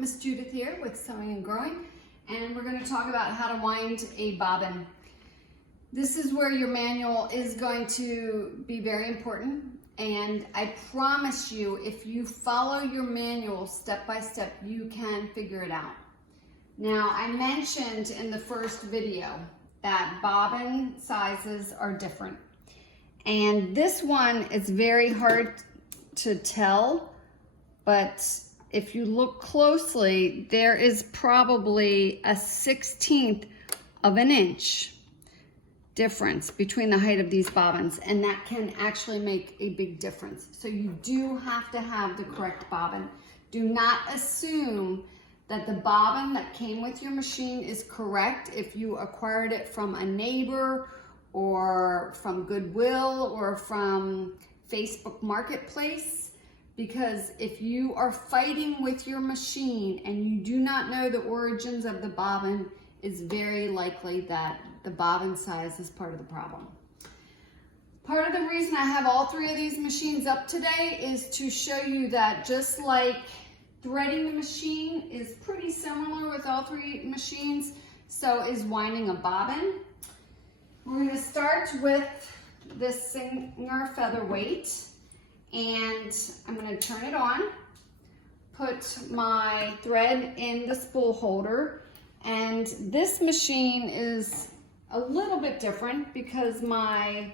Miss Judith here with Sewing and Growing, and we're going to talk about how to wind a bobbin. This is where your manual is going to be very important, and I promise you, if you follow your manual step by step, you can figure it out. Now, I mentioned in the first video that bobbin sizes are different, and this one is very hard to tell, but if you look closely, there is probably a 1/16 of an inch difference between the height of these bobbins, and that can actually make a big difference. So you do have to have the correct bobbin. Do not assume that the bobbin that came with your machine is correct if you acquired it from a neighbor or from Goodwill or from Facebook Marketplace. Because if you are fighting with your machine and you do not know the origins of the bobbin, it's very likely that the bobbin size is part of the problem. Part of the reason I have all three of these machines up today is to show you that just like threading the machine is pretty similar with all three machines, so is winding a bobbin. We're going to start with this Singer Featherweight. And I'm going to turn it on, put my thread in the spool holder, and this machine is a little bit different because my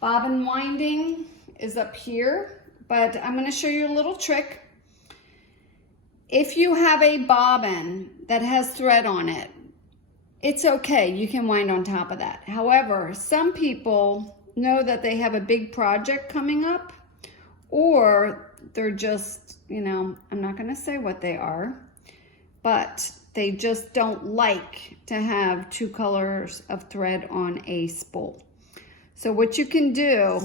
bobbin winding is up here, but I'm going to show you a little trick. If you have a bobbin that has thread on it, it's okay, you can wind on top of that. However, some people know that they have a big project coming up, or they're just, I'm not going to say what they are, but they just don't like to have two colors of thread on a spool. So what you can do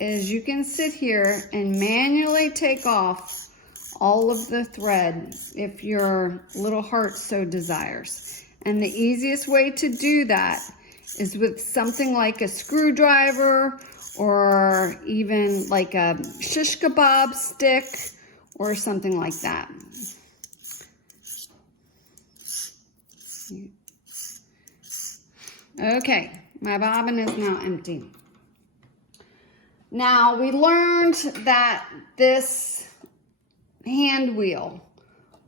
is you can sit here and manually take off all of the thread if your little heart so desires. And the easiest way to do that is with something like a screwdriver, or even like a shish kebab stick or something like that. Okay, my bobbin is now empty. Now we learned that this hand wheel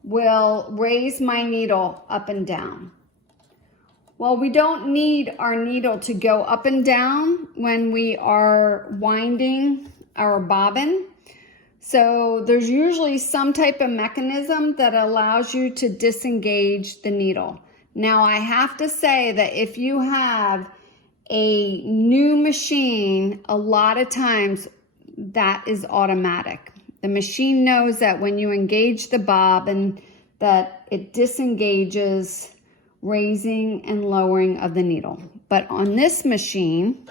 will raise my needle up and down. Well, we don't need our needle to go up and down when we are winding our bobbin. So there's usually some type of mechanism that allows you to disengage the needle. Now, I have to say that if you have a new machine, a lot of times that is automatic. The machine knows that when you engage the bobbin, that it disengages raising and lowering of the needle. But on this machine,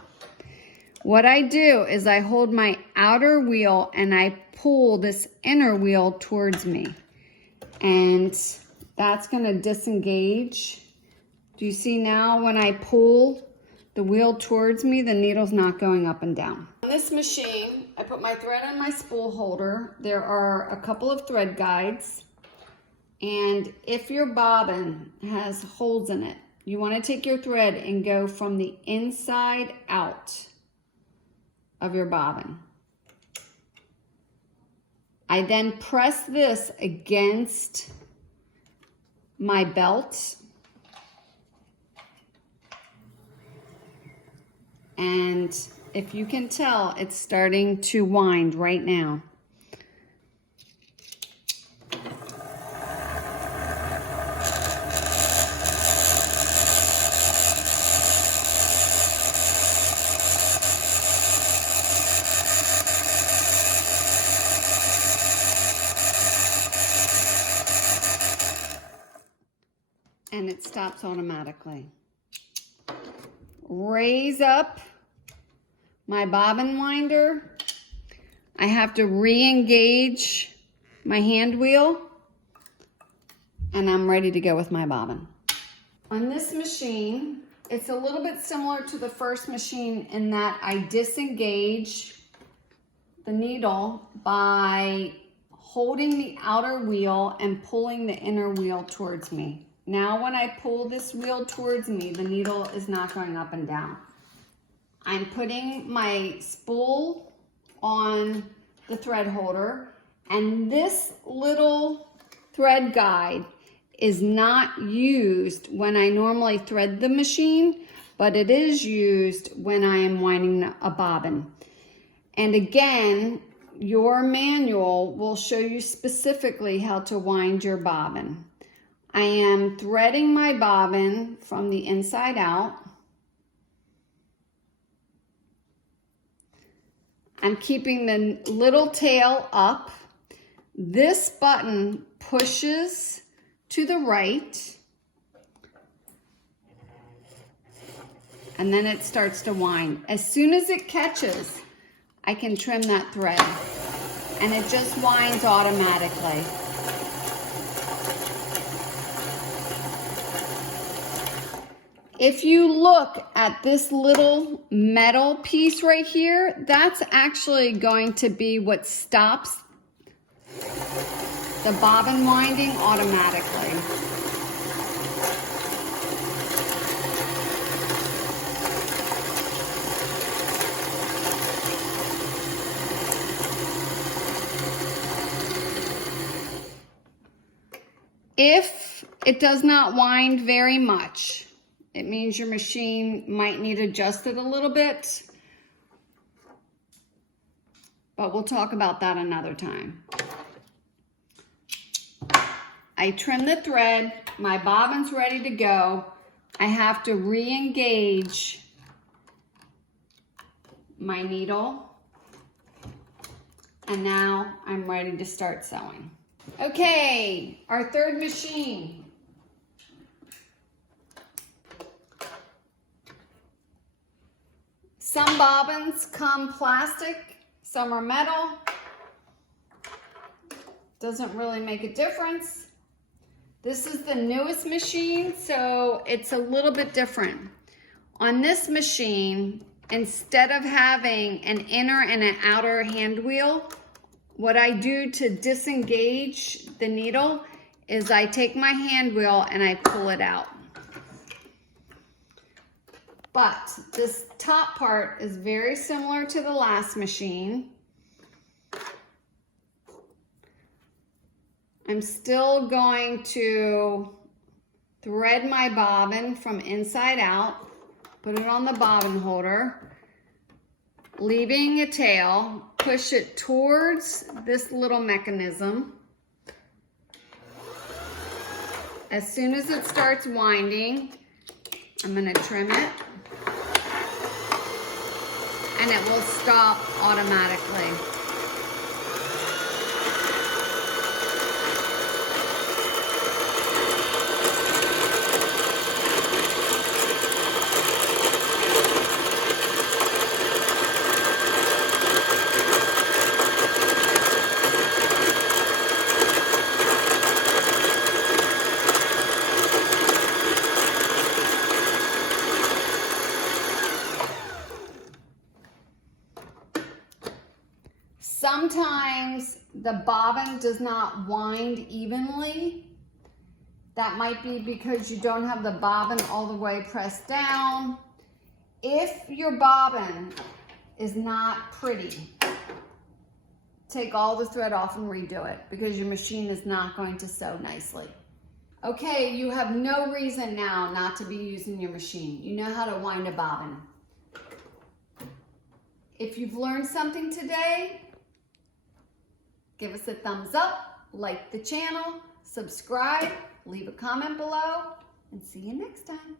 what I do is I hold my outer wheel and I pull this inner wheel towards me. And that's going to disengage. Do you see now when I pull the wheel towards me, the needle's not going up and down. On this machine, I put my thread in my spool holder. There are a couple of thread guides. And if your bobbin has holes in it, you want to take your thread and go from the inside out of your bobbin. I then press this against my belt. And if you can tell, it's starting to wind right now. And it stops automatically. Raise up my bobbin winder. I have to re-engage my hand wheel, and I'm ready to go with my bobbin. On this machine, it's a little bit similar to the first machine in that I disengage the needle by holding the outer wheel and pulling the inner wheel towards me. Now when I pull this wheel towards me, the needle is not going up and down. I'm putting my spool on the thread holder, and this little thread guide is not used when I normally thread the machine, but it is used when I am winding a bobbin. And again, your manual will show you specifically how to wind your bobbin. I am threading my bobbin from the inside out. I'm keeping the little tail up. This button pushes to the right, and then it starts to wind. As soon as it catches, I can trim that thread, and it just winds automatically. If you look at this little metal piece right here, that's actually going to be what stops the bobbin winding automatically. If it does not wind very much, it means your machine might need adjusted a little bit, but we'll talk about that another time. I trim the thread, my bobbin's ready to go. I have to re-engage my needle, and now I'm ready to start sewing. Okay, our third machine. Some bobbins come plastic, some are metal. Doesn't really make a difference. This is the newest machine, so it's a little bit different. On this machine, instead of having an inner and an outer hand wheel, what I do to disengage the needle is I take my hand wheel and I pull it out. But this top part is very similar to the last machine. I'm still going to thread my bobbin from inside out, put it on the bobbin holder, leaving a tail, push it towards this little mechanism. As soon as it starts winding, I'm going to trim it, and it will stop automatically. Sometimes the bobbin does not wind evenly. That might be because you don't have the bobbin all the way pressed down. If your bobbin is not pretty, take all the thread off and redo it, because your machine is not going to sew nicely. Okay, you have no reason now not to be using your machine. You know how to wind a bobbin. If you've learned something today, give us a thumbs up, like the channel, subscribe, leave a comment below, and see you next time.